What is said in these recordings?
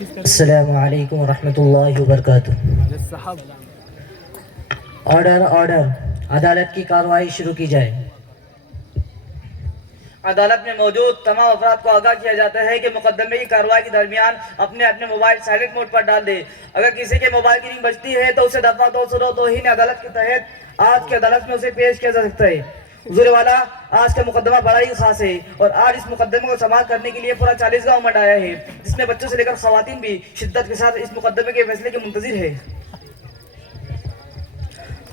अस्सलामु अलैकुम रहमतुल्लाहि व बरकातुहू। ऑर्डर ऑर्डर, अदालत की कार्रवाई शुरू की जाए। अदालत में मौजूद तमाम अफराद को आगाह किया जाता है कि मुकदमे की कार्रवाई के दरमियान अपने अपने मोबाइल साइलेंट मोड पर डाल दे। अगर किसी के मोबाइल की रिंग बजती है तो उसे दफा 202 ही अदालत के तहत आज की अदालत में उसे पेश किया जा सकता है। हुजूर वाला, आज का मुकदमा बड़ा ही खास है और आज इस मुकदमे को समाप्त करने के लिए पूरा 40 गाँव उमड़ आया है, जिसमें बच्चों से लेकर खवातीन भी शिद्दत के साथ इस मुकदमे के फैसले के मुंतजिर है।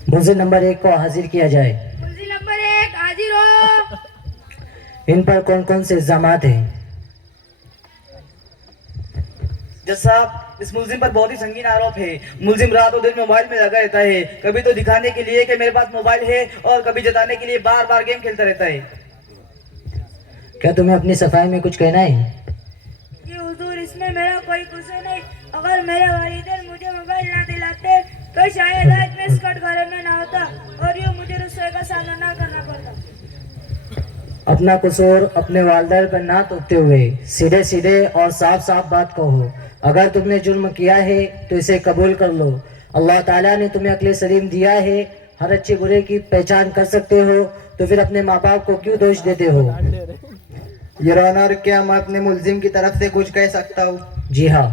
मुल्जिम नंबर 1 को हाजिर किया जाए। मुल्जिम नंबर 1 हाजिर हो। इन पर कौन कौन से इल्जामात हैं? जज साहब, इस मुल्जिम पर बहुत ही संगीन आरोप है। मुल्जिम रात और दिन मोबाइल में लगा रहता है, कभी तो दिखाने के लिए कि मेरे पास मोबाइल है और कभी जताने के लिए बार बार गेम खेलता रहता है। क्या तुम्हें अपनी सफाई में कुछ कहना है? ये हुजूर, इसमें मेरा कोई कसूर नहीं। अगर मेरे वालिदैन मुझे मोबाइल ना दिलाते तो शायद आज मैं इस कटघरे में ना होता और यूँ मुझे रुस्वे का सामना ना करना पड़ता। अपना कसूर अपने वालिदैन पर ना थोपते हुए सीधे सीधे और साफ साफ बात कहो। अगर तुमने जुर्म किया है तो इसे कबूल कर लो। अल्लाह ताला ने तुम्हें अक्ल सलीम दिया है, हर अच्छे बुरे की पहचान कर सकते हो, तो फिर अपने माँ बाप को क्यों दोष देते हो? योर ऑनर, क्या मैं अपने मुल्जिम की तरफ से कुछ कह सकता हूँ? जी हाँ।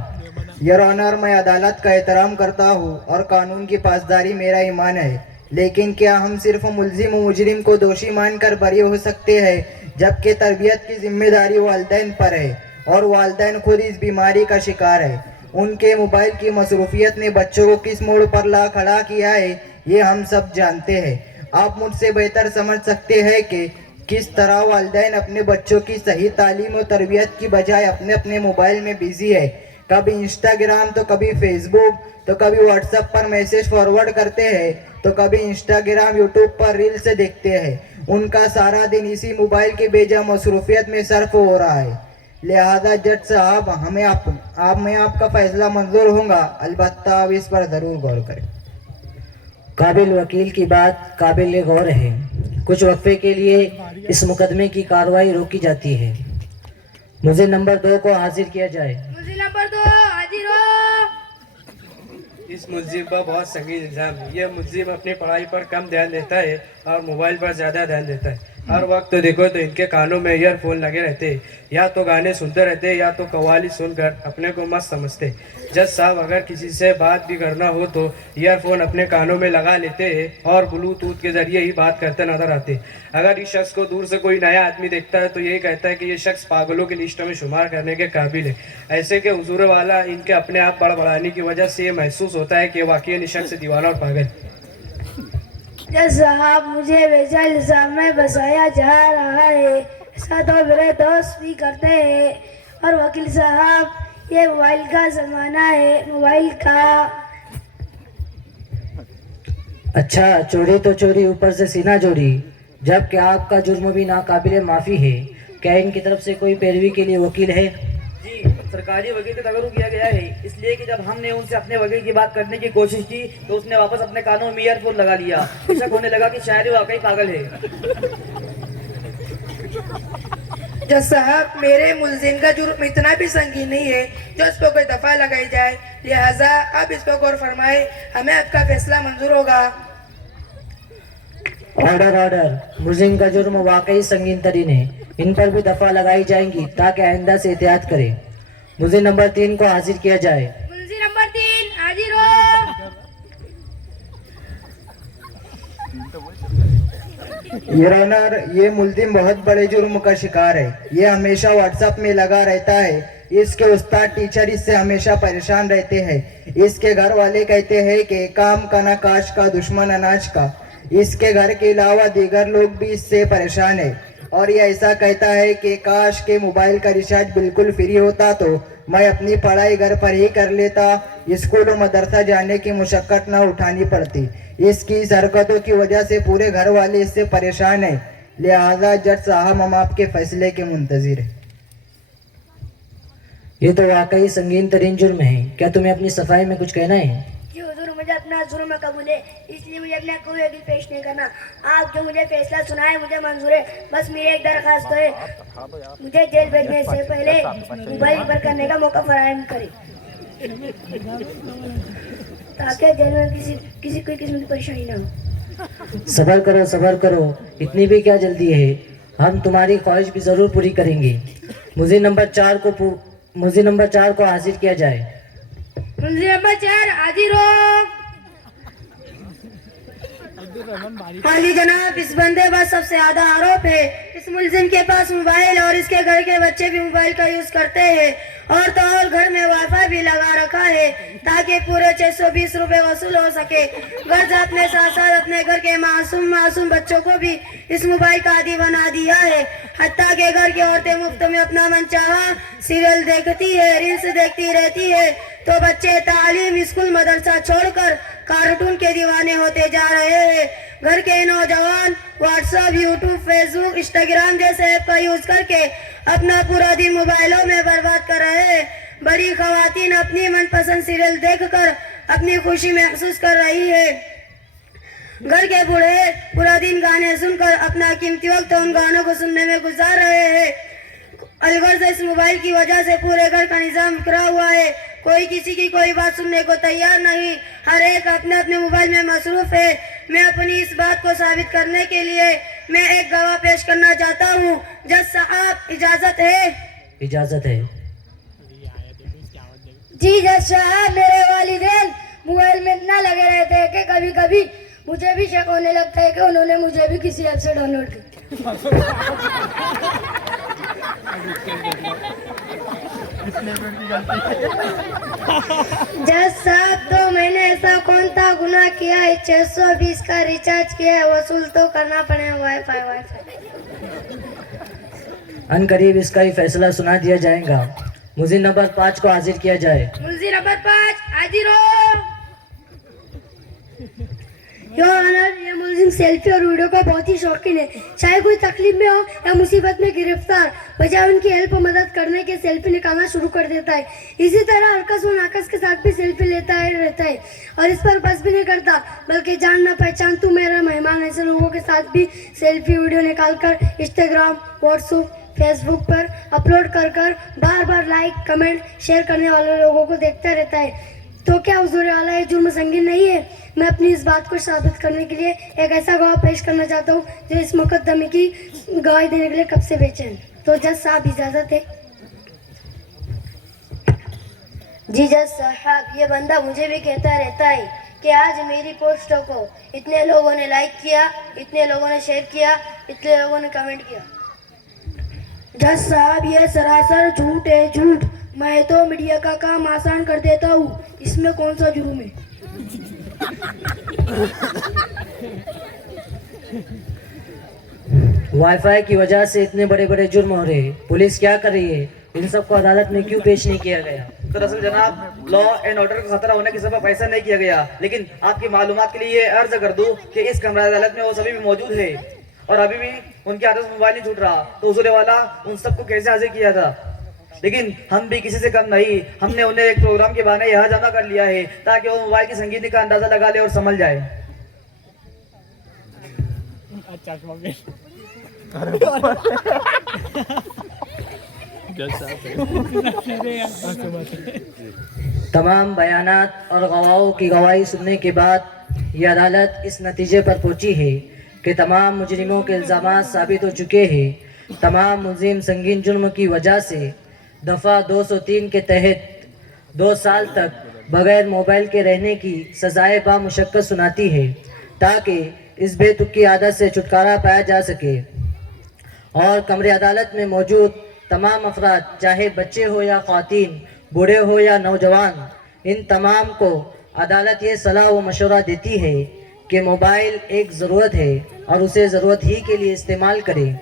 योर ऑनर, मैं अदालत का एहतराम करता हूँ और कानून की पासदारी मेरा ईमान है, लेकिन क्या हम सिर्फ मुल्जिम और मुजरिम को दोषी मानकर बरी हो सकते हैं, जबकि तरबियत की जिम्मेदारी वालिदैन पर है और वालिदैन खुद इस बीमारी का शिकार है। उनके मोबाइल की मसरूफियत ने बच्चों को किस मोड़ पर ला खड़ा किया है, ये हम सब जानते हैं। आप मुझसे बेहतर समझ सकते हैं कि किस तरह वालिदैन अपने बच्चों की सही तालीम और तरबियत की बजाय अपने अपने मोबाइल में बिजी है। कभी इंस्टाग्राम तो कभी फेसबुक तो कभी व्हाट्सएप पर मैसेज फॉरवर्ड करते हैं तो कभी इंस्टाग्राम यूट्यूब पर रील से देखते हैं। उनका सारा दिन इसी मोबाइल की बेजा मसरूफियत में सर्फ हो रहा है। लिहाजा जज साहब, मैं आपका फैसला मंजूर होगा, अलबत्ता आप इस पर ज़रूर गौर करें। काबिल वकील की बात काबिल गौर है। कुछ वक्फे के लिए इस मुकदमे की कार्रवाई रोकी जाती है। मुझे नंबर 2 को हाजिर किया जाए। मुल्जिम नंबर 2 हाजिर हो। इस मुल्जिम पर बहुत संगीन इल्ज़ाम है। यह मुल्जिम अपनी पढ़ाई पर कम ध्यान देता है और मोबाइल पर ज़्यादा ध्यान देता है। हर वक्त देखो तो इनके कानों में ईयरफोन लगे रहते हैं, या तो गाने सुनते रहते हैं या तो कव्वाली सुनकर अपने को मस्त समझते। जज साहब, अगर किसी से बात भी करना हो तो ईयरफोन अपने कानों में लगा लेते हैं और ब्लूटूथ के जरिए ही बात करते नजर आते। अगर इस शख्स को दूर से कोई नया आदमी देखता है तो यही कहता है कि ये शख्स पागलों की लिस्ट में शुमार करने के काबिल है। ऐसे के हुजूर वाला, इनके अपने आप बड़बड़ाने की वजह से ये महसूस होता है कि वाकई इस शख्स दीवाना और पागल। जज साहब, मुझे वैसा इल्जाम में बसाया जा रहा है, ऐसा तो मेरे दोस्त भी करते हैं। और वकील साहब, ये मोबाइल का ज़माना है, मोबाइल का। अच्छा, चोरी तो चोरी, ऊपर से सीना चोरी, जबकि आपका जुर्म भी नाकाबिले माफ़ी है। क्या इनकी तरफ से कोई पैरवी के लिए वकील है? जी, सरकारी वकील का तगरू किया गया है, इसलिए कि जब हमने उनसे अपने वकील की बात करने की कोशिश की तो उसने वापस अपने कानों में ईयरफोन लगा लिया। शक होने लगा कि शायद वो वाकई पागल है। जज साहब, मेरे मुल्जिम का जुर्म इतना भी संगीन नहीं है जो इस पर कोई दफा लगाई जाए, लिहाजा आप इस पर गौर फरमाए, हमें आपका फैसला मंजूर होगा। ऑर्डर ऑर्डर, मुल्जिम का जुर्म वाकई संगीन तरीन है, इन पर भी दफा लगाई जाएंगी ताकि आइंदा से एहतियात करें। मुझे नंबर 3 को हाजिर किया जाए। मुल्जिम नंबर 3 हाजिर हो। योर ऑनर, ये मुल्जिम बहुत बड़े जुर्म का शिकार है। ये हमेशा व्हाट्सएप में लगा रहता है। इसके उस्ताद टीचर इससे हमेशा परेशान रहते हैं। इसके घर वाले कहते हैं कि काम का ना काश का, दुश्मन अनाज का। इसके घर के अलावा दीगर लोग भी इससे परेशान है और ये ऐसा कहता है कि काश के मोबाइल का रिचार्ज बिल्कुल फ्री होता तो मैं अपनी पढ़ाई घर पर ही कर लेता, स्कूल और मदरसा जाने की मुशक्कत न उठानी पड़ती। इसकी इस हरकतों की वजह से पूरे घर वाले इससे परेशान हैं। लिहाजा जज साहब, हम आपके फैसले के मुंतजिर हैं। ये तो वाकई संगीन तरीन जुर्म है। क्या तुम्हें अपनी सफाई में कुछ कहना है? जी हुजूर, मुझे अपना जुर्म कबूल है, इसलिए मुझे अपना कोई वकील पेश नहीं करना। आप जो मुझे फैसला सुनाए मुझे मंजूर है। बस मेरी एक दरखास्त है, मुझे जेल भेजने से पहले मोबाइल रिपेयर करने का मौका फराहम करें। ताकि जेल में किसी कोई किस्म की परेशानी ना हो। सबर करो, इतनी भी क्या जल्दी है, हम तुम्हारी ख्वाहिश भी जरूर पूरी करेंगे। मुझे नंबर 4 को हाजिर किया जाए। मुंशी नंबर 4 हाजिर हो। हाँ जी जनाब, इस बंदे पर सबसे ज्यादा आरोप है। इस मुलजिम के पास मोबाइल और इसके घर के बच्चे भी मोबाइल का यूज करते हैं और तो और घर में वाईफाई भी लगा रखा है ताकि पूरे 620 रुपए वसूल हो सके। घर से अपने साथ साथ अपने घर के मासूम बच्चों को भी इस मोबाइल का आदी बना दिया है। हत्ता के घर की औरतें मुफ्त में अपना मनचाहा सीरियल देखती है, रील्स देखती रहती है, तो बच्चे तालीम, स्कूल, मदरसा छोड़कर कार्टून के दीवाने होते जा रहे हैं। घर के नौजवान व्हाट्सएप, यूट्यूब, फेसबुक, इंस्टाग्राम जैसे ऐप का यूज करके अपना पूरा दिन मोबाइलों में बर्बाद कर रहे हैं। बड़ी खवातीन अपनी मनपसंद सीरियल देखकर अपनी खुशी महसूस कर रही है। घर के बूढ़े पूरा दिन गाने सुनकर अपना कीमती वक्त उन गानों को सुनने में गुजार रहे हैं। अलगर से इस मोबाइल की वजह से पूरे घर का निजाम बिखरा हुआ है। कोई किसी की कोई बात सुनने को तैयार नहीं, हर एक अपने अपने मोबाइल में मसरूफ है। मैं अपनी इस बात को साबित करने के लिए मैं एक गवाह पेश करना चाहता हूँ। जज साहब, इजाजत है? इजाजत है। जी जज साहब, मेरे वालिदैन मोबाइल में इतना लगे रहते हैं कि कभी कभी मुझे भी शक होने लगता है कि उन्होंने मुझे भी किसी ऐप से डाउनलोड किया। जज साहब, तो मैंने ऐसा कौन सा गुनाह किया है? 620 का रिचार्ज किया है, वसूल तो करना पड़ेगा। वाईफाई अनकरीब इसका ही फैसला सुना दिया जाएगा। मुझे नंबर 5 को हाजिर किया जाए। मुंशी नंबर 5 हाजिर हो। योर ऑनर, ये मुलजिम सेल्फी और वीडियो का बहुत ही शौकीन है। चाहे कोई तकलीफ में हो या मुसीबत में गिरफ्तार, बजाय उनकी हेल्प और मदद करने के सेल्फी निकालना शुरू कर देता है। इसी तरह अरकस और नाकस के साथ भी सेल्फी लेता है रहता है और इस पर बस भी नहीं करता, बल्कि जान ना पहचान तू मेरा मेहमान ऐसे लोगों के साथ भी सेल्फी वीडियो निकालकर इंस्टाग्राम, व्हाट्सएप, फेसबुक पर अपलोड कर बार बार लाइक, कमेंट, शेयर करने वाले लोगों को देखता रहता है। तो क्या हुजूर वाला ये जुर्म संगीन नहीं है? मैं अपनी इस बात को साबित करने के लिए एक ऐसा गवाह पेश करना चाहता हूँ जो इस मुकदमे की गवाही देने के लिए कब से बेचैन। तो जज साहब, इजाजत है? जी जज साहब, ये बंदा मुझे भी कहता रहता है कि आज मेरी पोस्टों को इतने लोगों ने लाइक किया, इतने लोगों ने शेयर किया, इतने लोगों ने कमेंट किया। जज साहब, ये सरासर झूठ है, झूठ। मैं तो मीडिया का काम आसान कर देता हूँ, इसमें कौन सा जुर्म है? वाईफाई की वजह से इतने बड़े बड़े जुर्म हो रहे हैं, पुलिस क्या कर रही है? इन सबको अदालत में क्यों पेश नहीं किया गया? दरअसल जनाब, लॉ एंड ऑर्डर का खतरा होने के सबब ऐसा नहीं किया गया, लेकिन आपकी मालूमात के लिए ये अर्ज कर दूं कि इस कमरा अदालत में वो सभी भी मौजूद है और अभी भी उनके हाथों से मोबाइल नहीं छूट रहा। तो हुजूर वाला उन सबको कैसे हाजिर किया था? लेकिन हम भी किसी से कम नहीं, हमने उन्हें एक प्रोग्राम के बहाने यहाँ जमा कर लिया है ताकि वो मोबाइल की संगीत का अंदाजा लगा ले और समझ जाए। तमाम बयानात और गवाहों की गवाही सुनने के बाद ये अदालत इस नतीजे पर पहुंची है कि तमाम मुजरिमों के इल्ज़ामात साबित हो चुके हैं। तमाम मुलजिम संगीन जुर्म की वजह से दफ़ा 203 के तहत 2 साल तक बगैर मोबाइल के रहने की सजाए बामुशक्कत सुनाती है ताकि इस बेतुकी आदत से छुटकारा पाया जा सके। और कमरे अदालत में मौजूद तमाम अफराद, चाहे बच्चे हो या ख़वातीन, बूढ़े हो या नौजवान, इन तमाम को अदालत ये सलाह व मशवरा देती है कि मोबाइल एक ज़रूरत है और उसे ज़रूरत ही के लिए इस्तेमाल करें।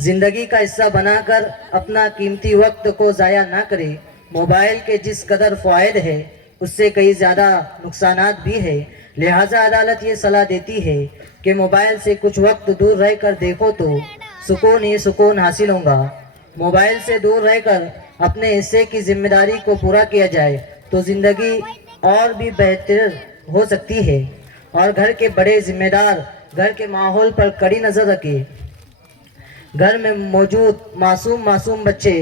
ज़िंदगी का हिस्सा बनाकर अपना कीमती वक्त को ज़ाया ना करें। मोबाइल के जिस कदर फ़ायदे हैं उससे कई ज़्यादा नुकसानात भी है। लिहाजा अदालत ये सलाह देती है कि मोबाइल से कुछ वक्त दूर रहकर देखो तो सुकून ही सुकून हासिल होगा। मोबाइल से दूर रहकर अपने हिस्से की जिम्मेदारी को पूरा किया जाए तो ज़िंदगी और भी बेहतर हो सकती है। और घर के बड़े जिम्मेदार घर के माहौल पर कड़ी नज़र रखें। घर में मौजूद मासूम बच्चे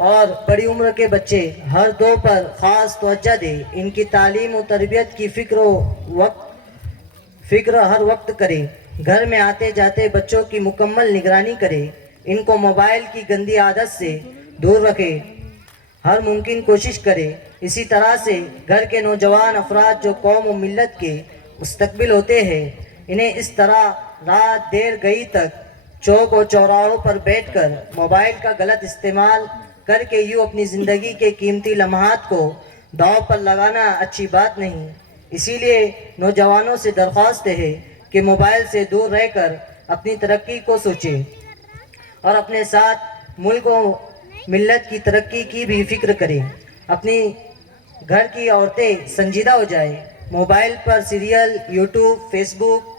और बड़ी उम्र के बच्चे हर दो पर ख़ास तवज्जो दें। इनकी तालीम और तरबियत की फ़िक्र हर वक्त करें। घर में आते जाते बच्चों की मुकम्मल निगरानी करें। इनको मोबाइल की गंदी आदत से दूर रखें, हर मुमकिन कोशिश करें। इसी तरह से घर के नौजवान अफराद जो कौम और मिल्लत के मुस्तकबिल होते हैं, इन्हें इस तरह रात देर गई तक चौक और चौराहों पर बैठकर मोबाइल का गलत इस्तेमाल करके यूँ अपनी ज़िंदगी के कीमती लम्हात को दांव पर लगाना अच्छी बात नहीं। इसीलिए नौजवानों से दरख्वास्त है कि मोबाइल से दूर रहकर अपनी तरक्की को सोचें और अपने साथ मुल्क और मिल्लत की तरक्की की भी फिक्र करें। अपनी घर की औरतें संजीदा हो जाए। मोबाइल पर सीरियल, यूट्यूब, फेसबुक,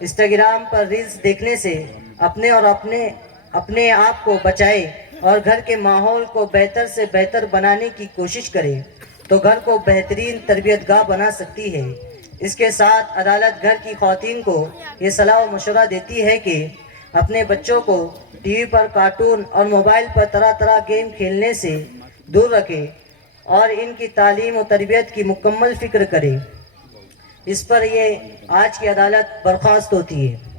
इंस्टाग्राम पर रील्स देखने से अपने और अपने आप को बचाए और घर के माहौल को बेहतर से बेहतर बनाने की कोशिश करें तो घर को बेहतरीन तरबियतगाह बना सकती है। इसके साथ अदालत घर की ख़वातीन को ये सलाह व मशवरा देती है कि अपने बच्चों को टीवी पर कार्टून और मोबाइल पर तरह तरह गेम खेलने से दूर रखें और इनकी तालीम और तरबियत की मुकम्मल फ़िक्र करें। इस पर ये आज की अदालत बर्खास्त होती है।